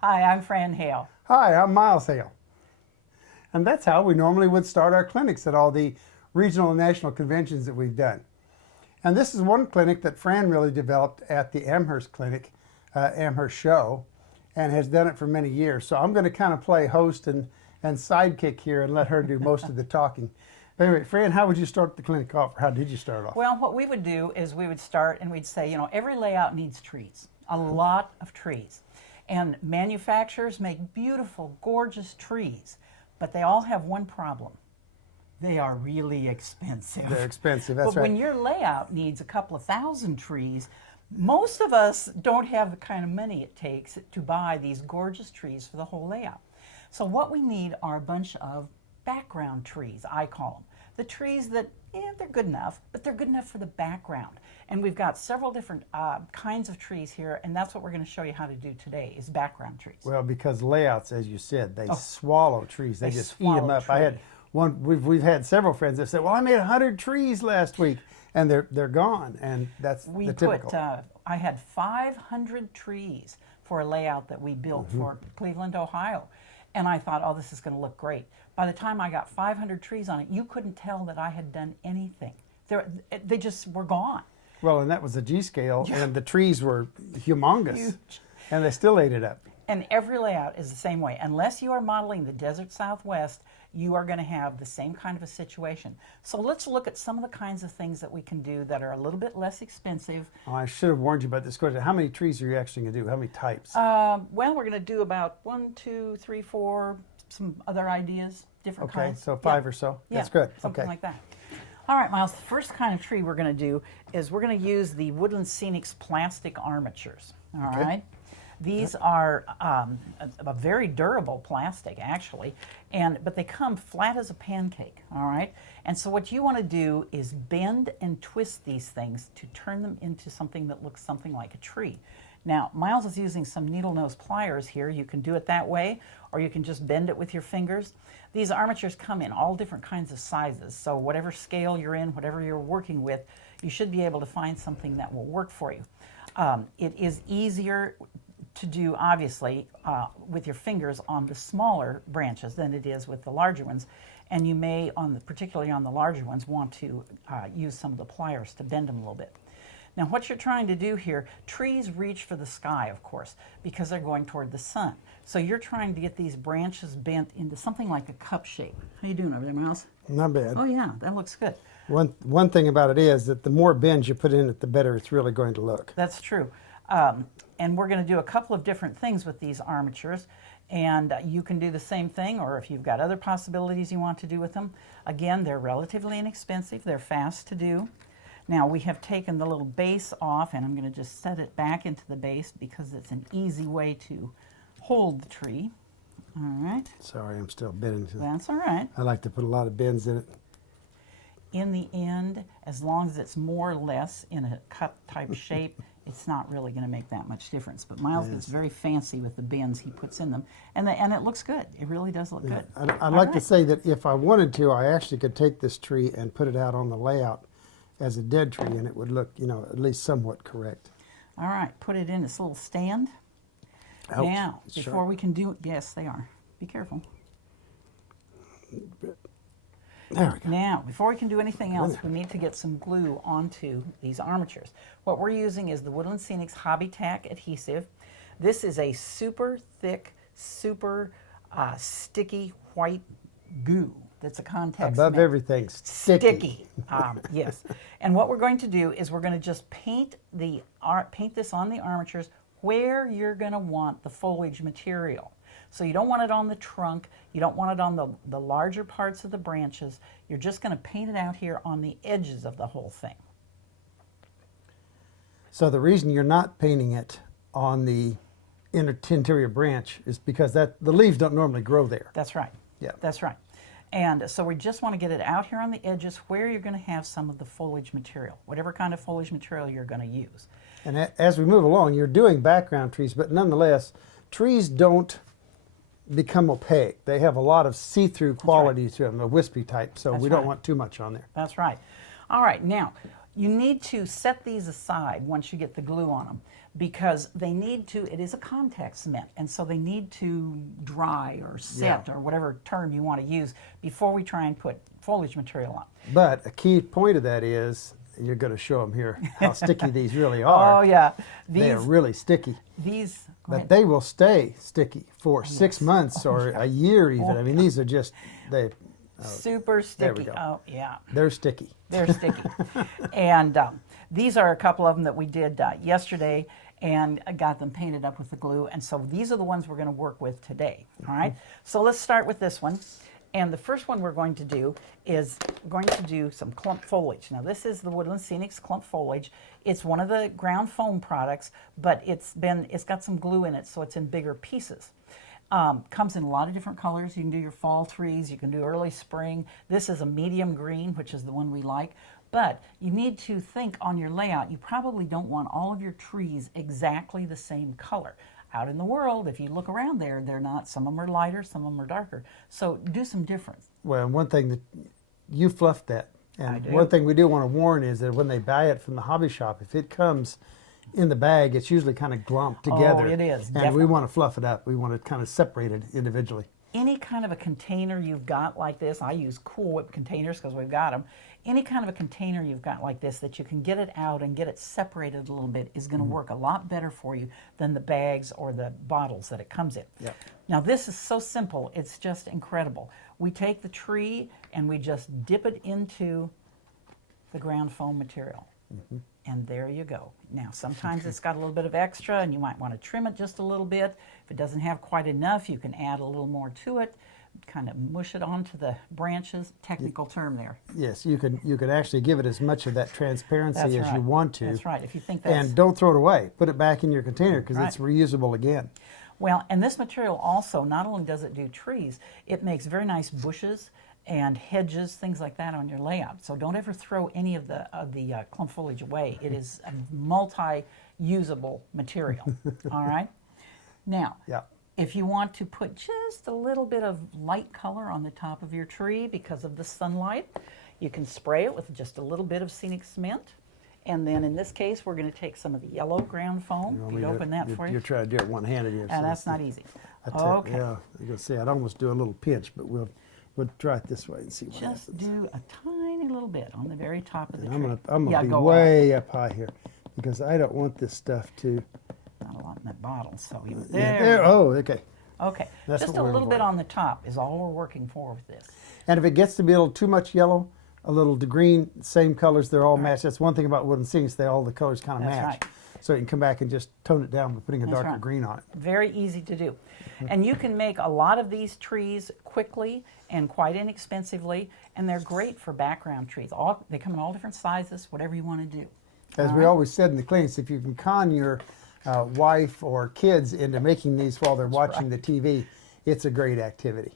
Hi, I'm Fran Hale. Hi, I'm Miles Hale. And that's how we normally would start our clinics at all the regional and national conventions that we've done. And this is one clinic that Fran really developed at the Amherst Clinic, Amherst Show, and has done it for many years. So I'm going to kind of play host and sidekick here and let her do most of the talking. But anyway, Fran, how would you start the clinic off, or how did you start off? Well, what we would do is we would start and we'd say, every layout needs trees, a lot of trees. And manufacturers make beautiful, gorgeous trees, but they all have one problem. They are really expensive. They're expensive, that's but right. When your layout needs a couple of thousand trees, most of us don't have the kind of money it takes to buy these gorgeous trees for the whole layout. So what we need are a bunch of background trees, I call them. The trees that, they're good enough, but they're good enough for the background. And we've got several different kinds of trees here, and that's what we're going to show you how to do today, is background trees. Well, because layouts, as you said, they swallow trees. They just eat them up. Tree. I had one. We've had several friends that said, "Well, I made 100 trees last week," and they're gone. And that's the typical. I had 500 trees for a layout that we built for Cleveland, Ohio. And I thought, oh, this is going to look great. By the time I got 500 trees on it, you couldn't tell that I had done anything. They just were gone. Well, and that was a G scale, and the trees were humongous. Huge. And they still ate it up. And every layout is the same way. Unless you are modeling the desert Southwest, you are going to have the same kind of a situation. So let's look at some of the kinds of things that we can do that are a little bit less expensive. Oh, I should have warned you about this question. How many trees are you actually going to do? How many types? Well, we're going to do about 1, 2, 3, 4, some other ideas, different kinds. Okay, so 5 or so. That's good. Something Okay. like that. All right, Miles, the first kind of tree we're going to do is we're going to use the Woodland Scenics plastic armatures. All right. These are a very durable plastic, actually, but they come flat as a pancake, all right? And so what you want to do is bend and twist these things to turn them into something that looks something like a tree. Now, Miles is using some needle nose pliers here. You can do it that way, or you can just bend it with your fingers. These armatures come in all different kinds of sizes, so whatever scale you're in, whatever you're working with, you should be able to find something that will work for you. It is easier to do, obviously, with your fingers on the smaller branches than it is with the larger ones. And you may, particularly on the larger ones, want to use some of the pliers to bend them a little bit. Now, what you're trying to do here, trees reach for the sky, of course, because they're going toward the sun. So you're trying to get these branches bent into something like a cup shape. How you doing over there, Miles? Not bad. Oh, yeah, that looks good. One thing about it is that the more bends you put in it, the better it's really going to look. That's true. And we're going to do a couple of different things with these armatures. And you can do the same thing, or if you've got other possibilities you want to do with them. Again, they're relatively inexpensive. They're fast to do. Now, we have taken the little base off, and I'm going to just set it back into the base because it's an easy way to hold the tree. All right. Sorry, I'm still bending. That's all right. I like to put a lot of bends in it. In the end, as long as it's more or less in a cup-type shape, it's not really going to make that much difference. But Miles gets very fancy with the bends he puts in them, and it looks good. It really does look good. I'd like to say that if I wanted to, I actually could take this tree and put it out on the layout as a dead tree, and it would look, at least somewhat correct. All right, put it in this little stand. Ouch, now, before we can do it, yes, they are. Be careful. There we go. Now, before we can do anything else, we need to get some glue onto these armatures. What we're using is the Woodland Scenics Hobby Tack adhesive. This is a super thick, super sticky white goo. That's a context. Above everything, sticky. Yes. And what we're going to do is we're going to just paint this on the armatures where you're going to want the foliage material. So you don't want it on the trunk. You don't want it on the larger parts of the branches. You're just going to paint it out here on the edges of the whole thing. So the reason you're not painting it on the interior branch is because the leaves don't normally grow there. That's right. Yeah. That's right. And so we just want to get it out here on the edges where you're going to have some of the foliage material, whatever kind of foliage material you're going to use. And as we move along, you're doing background trees, but nonetheless, trees don't become opaque. They have a lot of see-through quality to them, a wispy type, so we don't want too much on there. That's right. All right, now, You need to set these aside once you get the glue on them because they need to, it is a contact cement, and so they need to dry or set or whatever term you want to use before we try and put foliage material on. But a key point of that is, you're going to show them here how sticky these really are. Oh yeah. They are really sticky. These, But they will stay sticky for 6 months or a year even. I mean, these are just, they super there we sticky. go. Oh yeah. They're sticky. They're sticky. And these are a couple of them that we did yesterday and got them painted up with the glue. And so these are the ones we're going to work with today. All right. So let's start with this one. And the first one we're going to do is we're going to do some clump foliage. Now this is the Woodland Scenics clump foliage. It's one of the ground foam products, but it's got some glue in it, so it's in bigger pieces. Comes in a lot of different colors. You can do your fall trees, you can do early spring. This is a medium green, which is the one we like. But you need to think on your layout, you probably don't want all of your trees exactly the same color. Out in the world, if you look around there, they're not. Some of them are lighter, some of them are darker. So do some difference. Well, one thing that you fluffed that. I do. And one thing we do want to warn is that when they buy it from the hobby shop, if it comes in the bag, it's usually kind of glumped together. Oh, it is, And definitely. we want to fluff it up. We want it kind of separated individually. Any kind of a container you've got like this, I use Cool Whip containers because we've got them. Any kind of a container you've got like this that you can get it out and get it separated a little bit is going to work a lot better for you than the bags or the bottles that it comes in. Yep. Now this is so simple, it's just incredible. We take the tree and we just dip it into the ground foam material. And there you go. Now sometimes it's got a little bit of extra and you might want to trim it just a little bit. If it doesn't have quite enough, you can add a little more to it. Kind of mush it onto the branches. Technical term there. Yes, you can actually give it as much of that transparency That's as right. you want to. That's right. If you think that's... And don't throw it away. Put it back in your container because Right. it's reusable again. Well, and this material also, not only does it do trees, it makes very nice bushes and hedges, things like that on your layout. So don't ever throw any of the clump foliage away. It is a multi-usable material. All right? Now, Yeah. if you want to put just a little bit of light color on the top of your tree because of the sunlight, you can spray it with just a little bit of scenic cement. And then in this case, we're going to take some of the yellow ground foam. We'd open that for you. You're trying to do it one-handed here. And that's not easy. Okay. Yeah, you're going to see, I'd almost do a little pinch, but we'll try it this way and see what Just happens. do a tiny little bit on the very top of the And tree. I'm Yeah, gonna be go way up high here because I don't want this stuff to. Not a lot in that bottle, so you, Yeah, there. oh, okay. Okay, That's just what a we're little bit avoiding. on the top is all we're working for with this. And if it gets to be a little too much yellow, a little to green, same colors, they're all matched. That's one thing about wooden scenes; all the colors kind of That's match. right. So you can come back and just tone it down by putting a That's darker right. green on it. Very easy to do. And you can make a lot of these trees quickly and quite inexpensively, and they're great for background trees. They come in all different sizes, whatever you want to do. As we always said in the clinics, if you can con your wife or kids into making these while they're watching the TV, it's a great activity.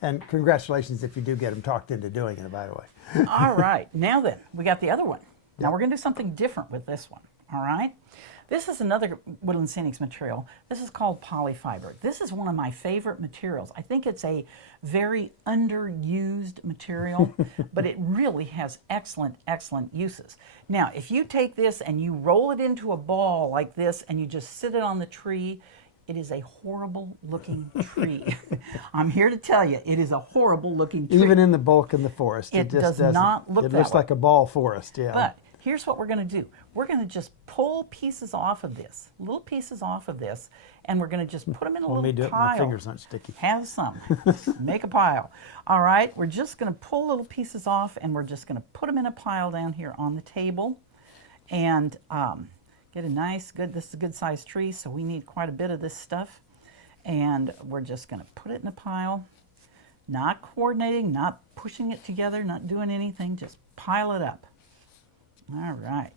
And congratulations if you do get them talked into doing it, by the way. All right, now then, we got the other one. Now we're going to do something different with this one, all right? This is another Woodland Scenics material. This is called polyfiber. This is one of my favorite materials. I think it's a very underused material, but it really has excellent, excellent uses. Now, if you take this and you roll it into a ball like this and you just sit it on the tree, it is a horrible looking tree. I'm here to tell you, it is a horrible looking tree. Even in the bulk in the forest, It just does doesn't. not look It that looks way. like a ball forest, yeah. But here's what we're going to do. We're going to just pull pieces off of this, little pieces off of this, and we're going to just put them in a Let me little do it. pile. My fingers aren't sticky. Have some. Make a pile. All right, we're just going to pull little pieces off, and we're just going to put them in a pile down here on the table, and get a nice, good. This is a good sized tree, so we need quite a bit of this stuff, and we're just going to put it in a pile. Not coordinating, not pushing it together, not doing anything, just pile it up. All right.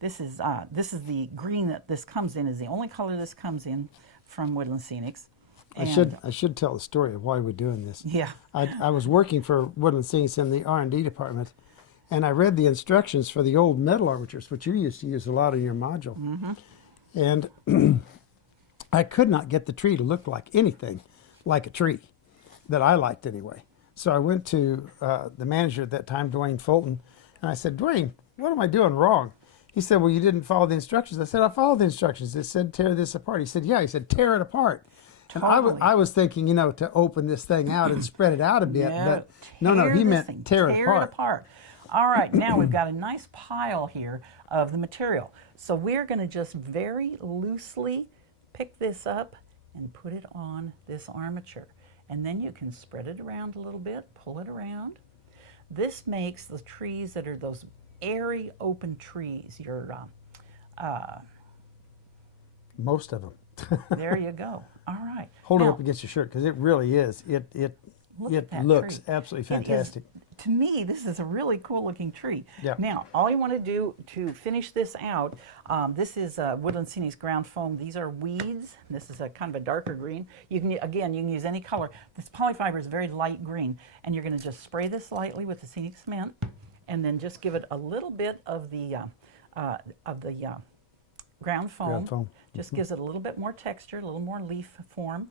This is the green that this comes in, is the only color this comes in from Woodland Scenics. I should tell the story of why we're doing this. Yeah. I was working for Woodland Scenics in the R&D department, and I read the instructions for the old metal armatures, which you used to use a lot in your module. And I could not get the tree to look like anything like a tree that I liked anyway. So I went to the manager at that time, Dwayne Fulton, And I said, Dwayne, what am I doing wrong? He said, well, you didn't follow the instructions. I said, I followed the instructions. It said tear this apart. He said, yeah. He said, tear it apart. And Totally. I was thinking, you know, to open this thing out and spread it out a bit. But no, he meant tear it apart. All right, now we've got a nice pile here of the material. So we're going to just very loosely pick this up and put it on this armature. And then you can spread it around a little bit, pull it around. This makes the trees that are those airy, open trees, most of them. there you go. All right. Hold it now, up against your shirt because it really is. It looks tree. absolutely fantastic. To me, this is a really cool looking tree. Yeah. Now, all you want to do to finish this out, this is Woodland Scenics ground foam. These are weeds. This is a kind of a darker green. You can, again, you can use any color. This polyfiber is very light green, and you're going to just spray this lightly with the scenic cement, and then just give it a little bit of the ground foam. Ground foam. Just gives it a little bit more texture, a little more leaf form,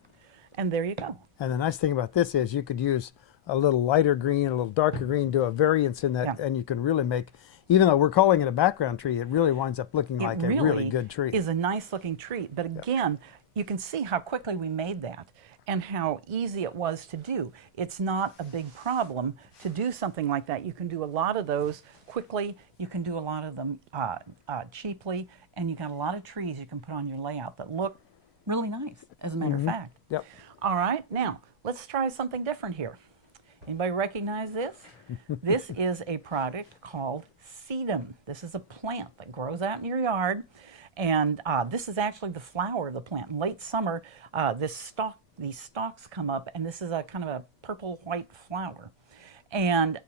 and there you go. And the nice thing about this is you could use a little lighter green, a little darker green, do a variance in that, and you can really make, even though we're calling it a background tree, it really winds up looking like a really good tree. It really is a nice looking tree, but again, you can see how quickly we made that and how easy it was to do. It's not a big problem to do something like that. You can do a lot of those quickly, you can do a lot of them cheaply, and you got a lot of trees you can put on your layout that look really nice, as a matter of fact. Yep. All right, now let's try something different here. Anybody recognize this? This is a product called sedum. This is a plant that grows out in your yard, and this is actually the flower of the plant. In late summer, these stalks come up, and this is a kind of a purple-white flower. And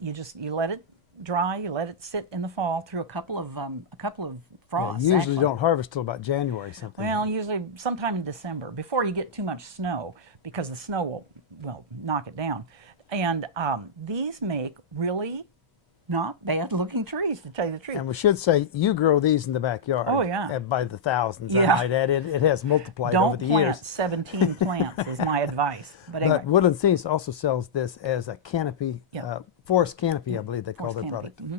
you let it dry, you let it sit in the fall through a couple of frosts. You usually don't harvest till about January something. Well, usually sometime in December, before you get too much snow, because the snow will knock it down. And these make really not bad looking trees, to tell you the truth. And we should say you grow these in the backyard. Oh, yeah. By the thousands. Yeah. I might add, it has multiplied over the Don't years. plant 17 plants is my advice. But anyway. But Woodland Scenics also sells this as a canopy, forest canopy, I believe they call their product. Mm-hmm.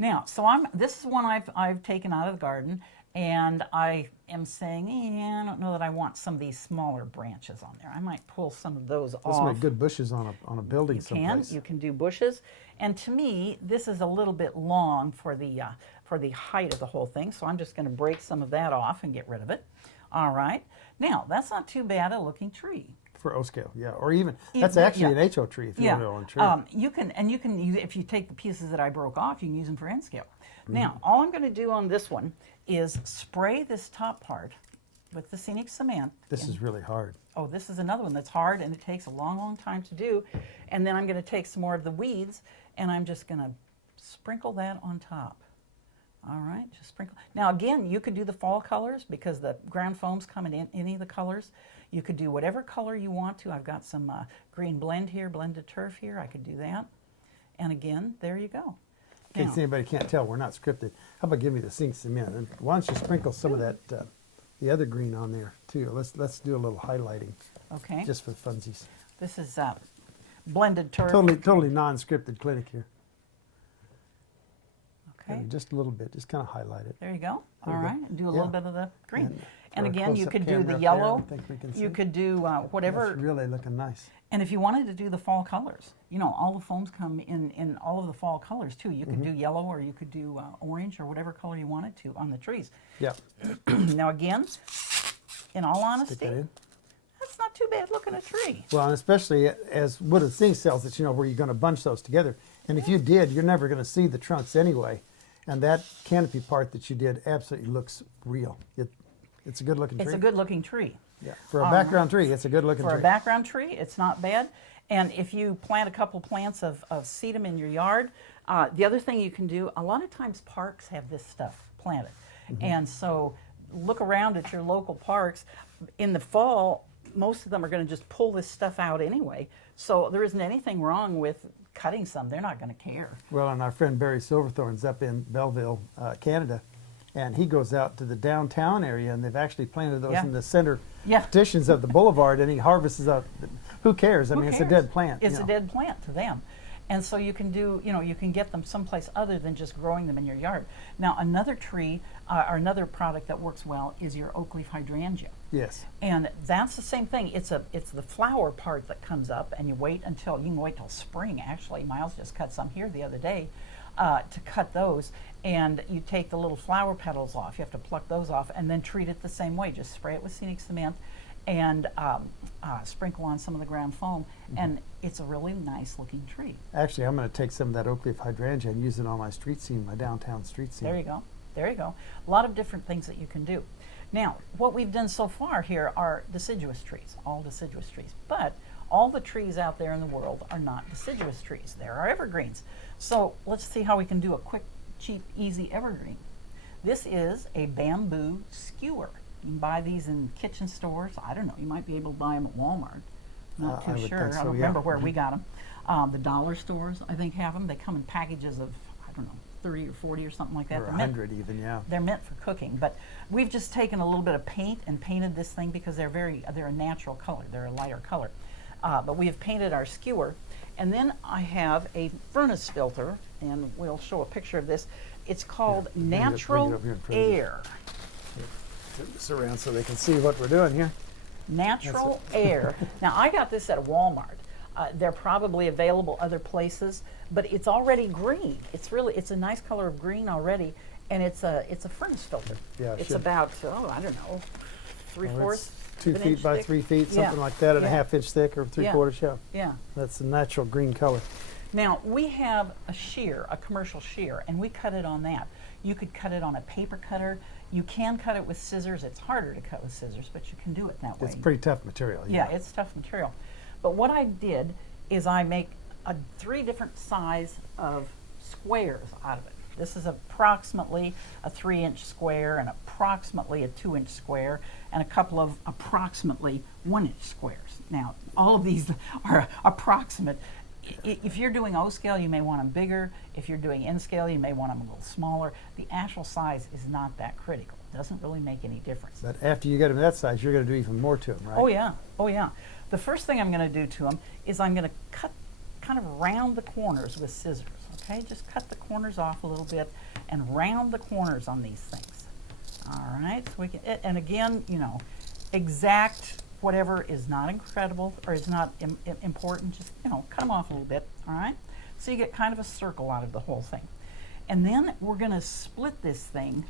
Now, so this is one I've taken out of the garden, and I am saying, I don't know that I want some of these smaller branches on there. I might pull some of those off. Those make good bushes on a building someplace. You can do bushes, and to me, this is a little bit long for the height of the whole thing. So I'm just going to break some of that off and get rid of it. All right. Now that's not too bad a looking tree. For O scale, yeah, or even that's actually an HO tree if you want to own a tree. You can use, if you take the pieces that I broke off, you can use them for end scale. Now, all I'm going to do on this one is spray this top part with the scenic cement. This is really hard. Oh, this is another one that's hard, and it takes a long, long time to do. And then I'm going to take some more of the weeds, and I'm just going to sprinkle that on top. All right, just sprinkle. Now, again, you could do the fall colors because the ground foams come in any of the colors. You could do whatever color you want to. I've got some green blend here, blended turf here. I could do that. And again, there you go. In case anybody can't tell, we're not scripted. How about give me the scenic cement? And why don't you sprinkle some of that, the other green on there too? Let's do a little highlighting. Okay. Just for funsies. This is blended turf. Totally non-scripted clinic here. Okay. Just a little bit, just kind of highlight it. There you go. All right. Do a little bit of the green. And again, you could do the yellow. You could do whatever. It's really looking nice. And if you wanted to do the fall colors, all the foams come in all of the fall colors too. You could do yellow, or you could do orange, or whatever color you wanted to on the trees. Yeah. Now again, in all honesty, Stick that in. that's not too bad looking a tree. Well, and especially as Woodland Scenics sells it, where you're going to bunch those together. And if you did, you're never going to see the trunks anyway. And that canopy part that you did absolutely looks real. It's a good looking tree. It's a good looking tree. Yeah. For a background tree, it's a good looking tree. For a background tree, it's not bad. And if you plant a couple plants of sedum in your yard, the other thing you can do, a lot of times parks have this stuff planted. And so look around at your local parks. In the fall, most of them are going to just pull this stuff out anyway. So there isn't anything wrong with cutting some. They're not going to care. Well, and our friend Barry Silverthorne's up in Belleville, Canada, and he goes out to the downtown area, and they've actually planted those in the center partitions of the boulevard, and he harvests up. Who cares? I mean, it's a dead plant. It's a dead plant to them. And so you can do, you can get them someplace other than just growing them in your yard. Now, another tree or another product that works well is your oak leaf hydrangea. Yes. And that's the same thing. It's the flower part that comes up, and you can wait till spring. Actually, Miles just cut some here the other day to cut those, and you take the little flower petals off. You have to pluck those off, and then treat it the same way. Just spray it with scenic cement, and sprinkle on some of the ground foam, and it's a really nice looking tree. Actually, I'm going to take some of that oak leaf hydrangea and use it on my street scene, my downtown street scene. There you go. There you go. A lot of different things that you can do. Now, what we've done so far here are deciduous trees, all deciduous trees. But all the trees out there in the world are not deciduous trees. There are evergreens. So let's see how we can do a quick, cheap, easy evergreen. This is a bamboo skewer. You can buy these in kitchen stores. I don't know. You might be able to buy them at Walmart. Not I too would sure. think so, I don't yeah. remember where we got them. The dollar stores, I think, have them. They come in packages of, I don't know, 30 or 40 or something like that. Or They're meant- 100 even, yeah. They're meant for cooking, but we've just taken a little bit of paint and painted this thing because they're a natural color. They're a lighter color. But we have painted our skewer, and then I have a furnace filter, and we'll show a picture of this. It's called Bring it Natural up here in front of you. Air. Turn this around so they can see what we're doing here. Natural Air. Now, I got this at Walmart. They're probably available other places, but it's already green. It's a nice color of green already, and it's a furnace filter. Yeah, it It's should. about, I don't know, three-fourths. 2 of an feet inch by thick. 3 feet, Yeah, something like that, and a yeah. half inch thick or 3/4, yeah. Yeah. That's a natural green color. Now, we have a commercial shear, and we cut it on that. You could cut it on a paper cutter. You can cut it with scissors. It's harder to cut with scissors, but you can do it that way. It's pretty tough material. Yeah, it's tough material. But what I did is I make 3 different size of squares out of it. This is approximately a 3-inch square, and approximately a 2-inch square, and a couple of approximately 1-inch squares. Now, all of these are approximate. If you're doing O scale, you may want them bigger. If you're doing N scale, you may want them a little smaller. The actual size is not that critical. It doesn't really make any difference. But after you get them that size, you're going to do even more to them, right? Oh yeah, oh yeah. The first thing I'm going to do to them is I'm going to cut kind of round the corners with scissors. Okay, just cut the corners off a little bit and round the corners on these things. All right, so we can, and again, exact whatever is not incredible or is not important. Just cut them off a little bit. All right, so you get kind of a circle out of the whole thing, and then we're going to split this thing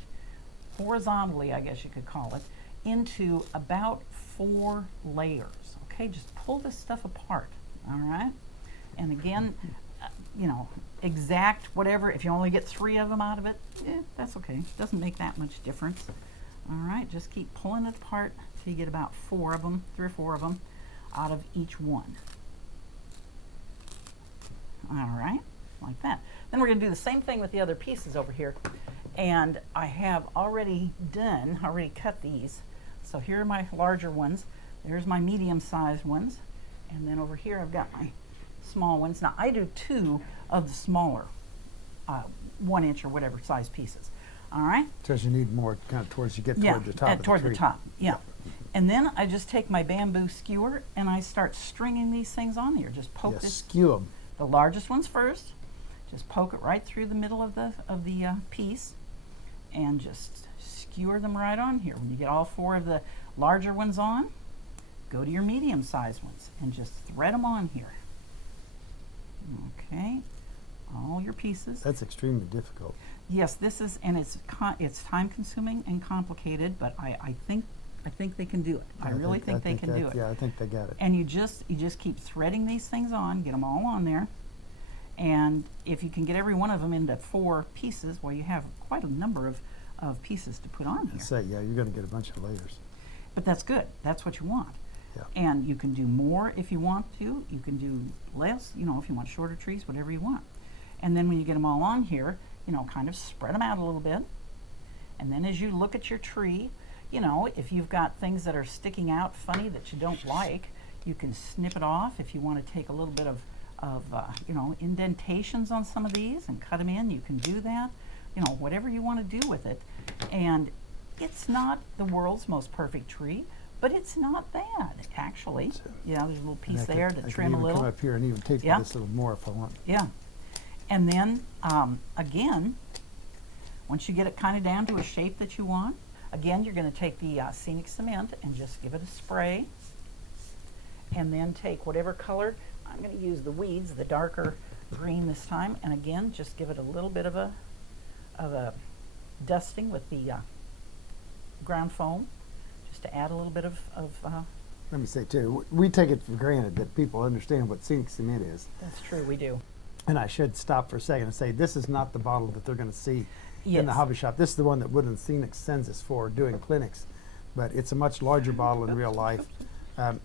horizontally, I guess you could call it, into about 4 layers. Okay, just pull this stuff apart. All right, and again, exact whatever. If you only get 3 of them out of it, that's okay. Doesn't make that much difference. All right, just keep pulling it apart till you get about 4 of them, 3 or 4 of them out of each one. All right, like that. Then we're going to do the same thing with the other pieces over here. And I have already cut these. So here are my larger ones. There's my medium-sized ones. And then over here I've got my small ones. Now I do 2 of the smaller 1-inch or whatever size pieces. All right? Because you need more kind of towards you get toward the top of the toward tree. the top, yeah. And then I just take my bamboo skewer and I start stringing these things on here. Just poke Yes, this, skew them. the largest ones first. Just poke it right through the middle of the piece, and just skewer them right on here. When you get all 4 of the larger ones on, go to your medium-sized ones and just thread them on here. Okay, all your pieces. That's extremely difficult. Yes, this is, and it's time-consuming and complicated, but I think they can do it. I really think they can do it. Yeah, I think they got it. And you just keep threading these things on, get them all on there. And if you can get every one of them into 4 pieces, well, you have quite a number of pieces to put on here. Say, yeah, you're going to get a bunch of layers. But that's good. That's what you want. Yeah. And you can do more if you want to. You can do less, if you want shorter trees, whatever you want. And then when you get them all on here, kind of spread them out a little bit. And then as you look at your tree, if you've got things that are sticking out funny that you don't like, you can snip it off. If you want to take a little bit of indentations on some of these and cut them in, you can do that. Whatever you want to do with it. And it's not the world's most perfect tree, but it's not bad, actually. Yeah, there's a little piece And there to I trim can a even little. come up here and even take Yeah. this a little more if I want. Yeah. And then, again, once you get it kind of down to a shape that you want, again, you're going to take the scenic cement and just give it a spray. And then take whatever color. I'm going to use the weeds, the darker green this time. And again, just give it a little bit of a dusting with the ground foam, just to add a little bit of Let me say too, we take it for granted that people understand what scenic cement is. that's true, we do. And I should stop for a second and say this is not the bottle that they're going to see in the Yes. hobby shop. This is the one that Woodland Scenic sends us for doing clinics, but it's a much larger bottle in real life.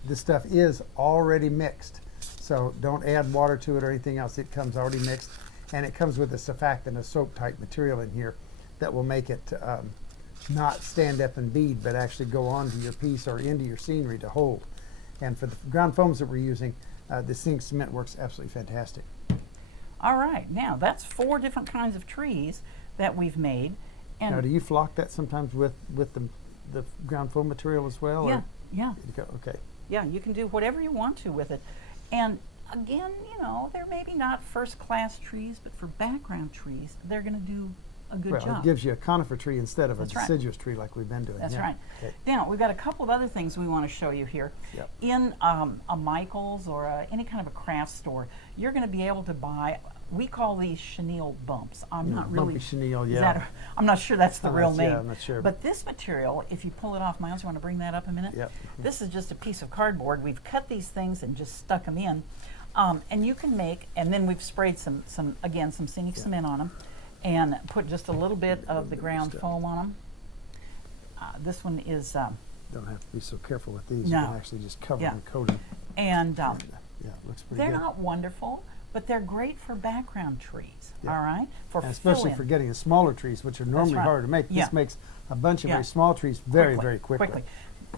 This stuff is already mixed, so don't add water to it or anything else. It comes already mixed, and it comes with a surfactant, a soap-type material in here that will make it not stand up and bead, but actually go onto your piece or into your scenery to hold. And for the ground foams that we're using, the scenic cement works absolutely fantastic. All right, now that's 4 different kinds of trees that we've made. And Now, do you flock that sometimes with the ground foam material as well? yeah, Or yeah, okay. yeah, you can do whatever you want to with it. And again, you know, they're maybe not first-class trees, but for background trees, they're going to do a good Well, job. it gives you a conifer tree instead of a That's right. deciduous tree like we've been doing. That's yeah. right. Okay. Now, we've got a couple of other things we want to show you here. Yep. In a Michael's or any kind of a craft store, you're going to be able to buy, we call these chenille bumps. I'm not really... Bumpy chenille, is yeah. that I'm not sure that's the real name. Yeah, I'm not sure. But this material, if you pull it off, Miles, you want to bring that up a minute? Yep. This is just a piece of cardboard. We've cut these things and just stuck them in. And you can make, and then we've sprayed some scenic cement on them, and put just a little bit of the ground foam on them. This one is, Don't have to be so careful with these. No. You can actually just cover Yeah. them and coat them. and Yeah, it looks pretty they're good. not wonderful, but they're great for background trees. Yeah. All right, for And especially fill-in. for getting the smaller trees, which are normally right. harder to make. Yeah. This makes a bunch of Yeah. very small trees very quickly.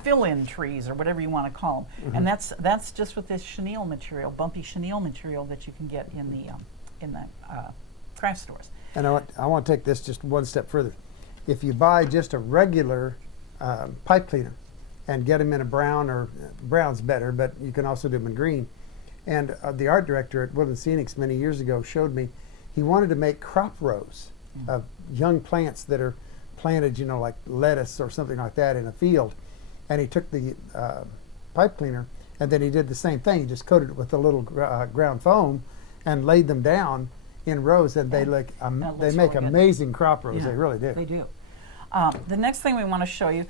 Fill-in trees, or whatever you want to call them, Mm-hmm. and that's just with this chenille material, bumpy chenille material that you can get in the craft stores. And I want to take this just one step further. If you buy just a regular pipe cleaner and get them in a brown, or brown's better, but you can also do them in green. And the art director at Woodland Scenics many years ago showed me he wanted to make crop rows of young plants that are planted, you know, like lettuce or something like that in a field. And he took the pipe cleaner and then he did the same thing. He just coated it with a little ground foam and laid them down in rows, and they look That they looks make really good. amazing crop rows. Yeah, They really do. They do. The next thing we want to show you,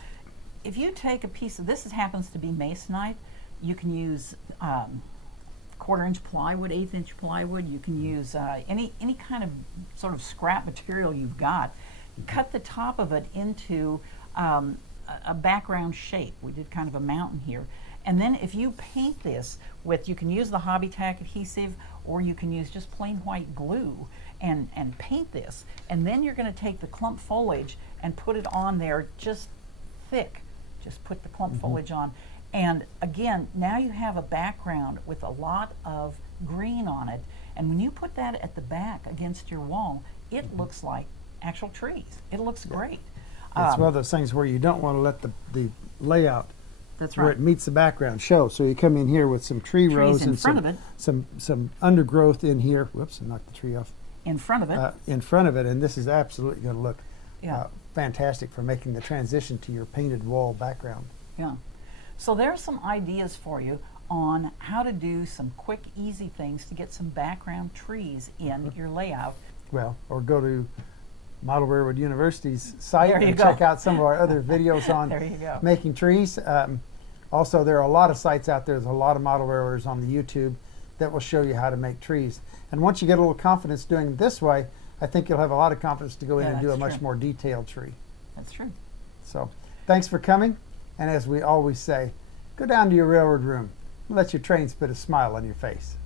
if you take a piece of this, happens to be masonite. You can use 1/4-inch plywood, 1/8-inch plywood. You can use any kind of sort of scrap material you've got. Cut the top of it into a background shape. We did kind of a mountain here. And then if you paint this with, you can use the Hobby Tack adhesive, or you can use just plain white glue and paint this. And then you're going to take the clump foliage and put it on there just thick. Just put the clump foliage on. And again, now you have a background with a lot of green on it. And when you put that at the back against your wall, it looks like actual trees. It looks great. It's one of those things where you don't want to let the layout That's where right. it meets the background show. So you come in here with some tree rows in and front of it. some undergrowth in here. Whoops, I knocked the tree off. In front of it. In front of it, and this is absolutely going to look Yeah. fantastic for making the transition to your painted wall background. Yeah. So there are some ideas for you on how to do some quick, easy things to get some background trees in your layout. Well, or go to Model Railroad University's site There you and go. check out some of our other videos on There you go. making trees. Also, there are a lot of sites out there. There's a lot of model railroaders on the YouTube that will show you how to make trees. And once you get a little confidence doing it this way, I think you'll have a lot of confidence to go in Yeah, and do a that's much true. more detailed tree. That's true. So thanks for coming. And as we always say, go down to your railroad room and let your trains put a smile on your face.